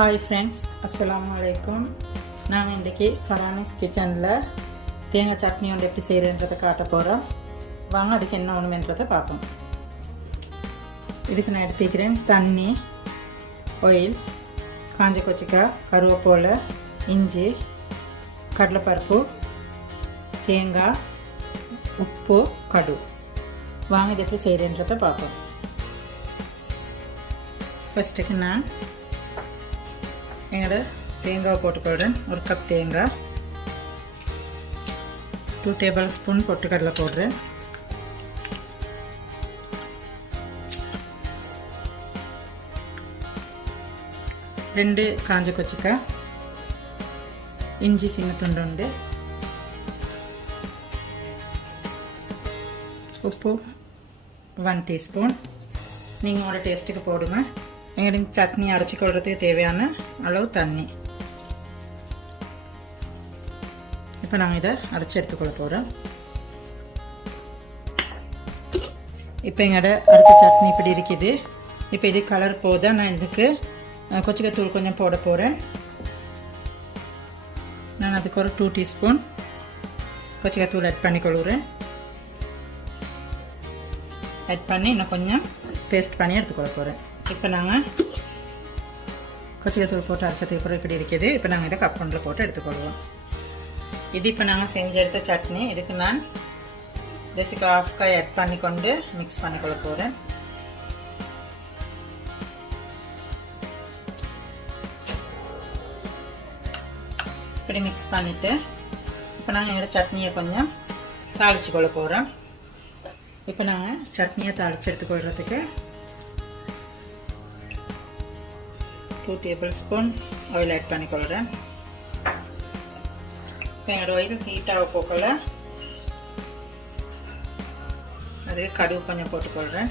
Hi friends, Assalamu alaikum. நான் இன்றைக்கி ஃபரானிஸ் கிச்சனில் தேங்காய் சட்னி வந்து எப்படி செய்கிறேன்றதை காட்ட போகிறோம். வாங்க அதுக்கு என்ன ஒன்றுமென்றதை பார்ப்போம். இதுக்கு நான் எடுத்துக்கிறேன் தண்ணி, ஆயில், காஞ்ச கொச்சிக்காய், கருவேப்பிலை, இஞ்சி, கடலைப்பருப்பு, தேங்காய், உப்பு, கடு. வாங்க இது எப்படி செய்கிறேன்றதை பார்ப்போம். ஃபஸ்ட்டுக்கு நான் எங்களோட தேங்காய் போட்டுக்கொள்கிறேன். ஒரு கப் தேங்காய், 2 டேபிள் ஸ்பூன் பொட்டுக்கடலை போடுறேன், ரெண்டு காஞ்ச கொச்சிக்காய், இஞ்சி சின்ன துண்டு, உப்பு 1 டீஸ்பூன். நீங்கள் உங்களோட டேஸ்ட்டுக்கு போடுங்க. எங்களுக்கு சட்னி அரைச்சி கொள்றதுக்கு தேவையான அளவு தண்ணி. இப்போ நாங்கள் இதை அரைச்சி எடுத்துக்கொள்ள போகிறோம். இப்போ எங்களோட அரைச்ச சட்னி இப்படி இருக்குது. இப்போ இது கலர் போதும். நான் இதுக்கு கொச்சிக்காய் தூள் கொஞ்சம் போட போகிறேன். நான் அதுக்கு ஒரு 2 டீஸ்பூன் கொச்சிக்காய் தூள் ஆட் பண்ணி கொள்கிறேன். ஆட் பண்ணி இன்னும் கொஞ்சம் பேஸ்ட் பண்ணி எடுத்துக்கொள்ள போகிறேன். இப்போ நாங்கள் கொச்சிக்காய் தூள் போட்டு அரைச்சதுக்கு அப்புறம் இப்படி இருக்குது. இப்போ நாங்கள் இதை கப் ஒன்றில் போட்டு எடுத்துக்கொள்வோம். இது இப்போ நாங்கள் செஞ்சு எடுத்த சட்னி. இதுக்கு நான் ஜெசிகா ஆஃப் காய் ஆட் பண்ணி கொண்டு மிக்ஸ் பண்ணிக்கொள்ள போகிறேன். இப்படி மிக்ஸ் பண்ணிவிட்டு இப்போ நாங்கள் எங்களோட சட்னியை கொஞ்சம் தாளித்து கொள்ள போகிறோம். இப்போ நாங்கள் சட்னியை தாளித்து எடுத்துக்கொள்கிறதுக்கு 2 டேபிள் ஸ்பூன் ஆயில் ஆட் பண்ணிக்கொள்கிறேன். இப்போ என்னோட ஆயில் ஹீட்டாக போக்கல அது கடுகு கொஞ்சம் போட்டுக்கொள்கிறேன்.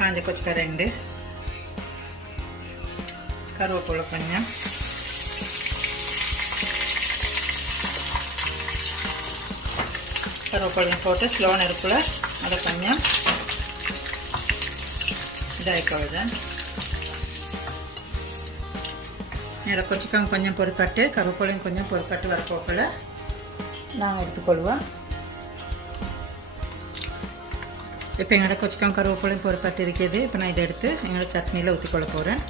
காஞ்ச கொச்சிக்காய் 2, கருவேப்பிலை கொஞ்சம், கருவேப்பிலையும் போட்டு ஸ்லோ நெருப்பில் அதை கொஞ்சம் இதாகிக்கொள்கிறேன். என்னோட கொச்சிக்காய் கொஞ்சம் பொறுப்பட்டு கருவேப்பிலையும் கொஞ்சம் பொறுப்பட்டு வரப்போக்கில் நாங்கள் எடுத்துக்கொள்வோம். இப்போ எங்களோட கொச்சிக்காய் கருவேப்பிலையும் பொறுப்பட்டு இருக்குது. இப்போ நான் இதை எடுத்து எங்களோட சட்னியில் ஊற்றிக்கொள்ள போகிறேன்.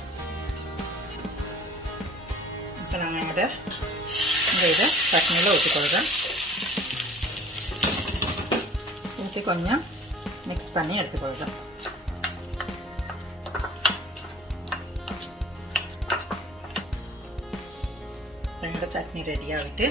இப்போ நாங்கள் எங்களோட இதை சட்னியில் ஊற்றிக்கொள்கிறேன். ஊற்றி கொஞ்சம் மிக்ஸ் பண்ணி எடுத்துக்கொள்கிறேன். எங்களோட சட்னி ரெடி ஆகிட்டு